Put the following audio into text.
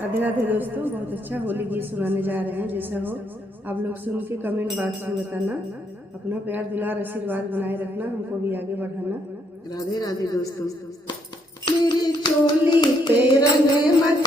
राधे राधे दोस्तों, बहुत अच्छा होली गीत सुनाने जा रहे हैं। जैसा हो आप लोग सुन के कमेंट बॉक्स में बताना। अपना प्यार दुलार आशीर्वाद बनाए रखना, हमको भी आगे बढ़ाना। राधे राधे दोस्तों। मेरी चोली पे रंग मत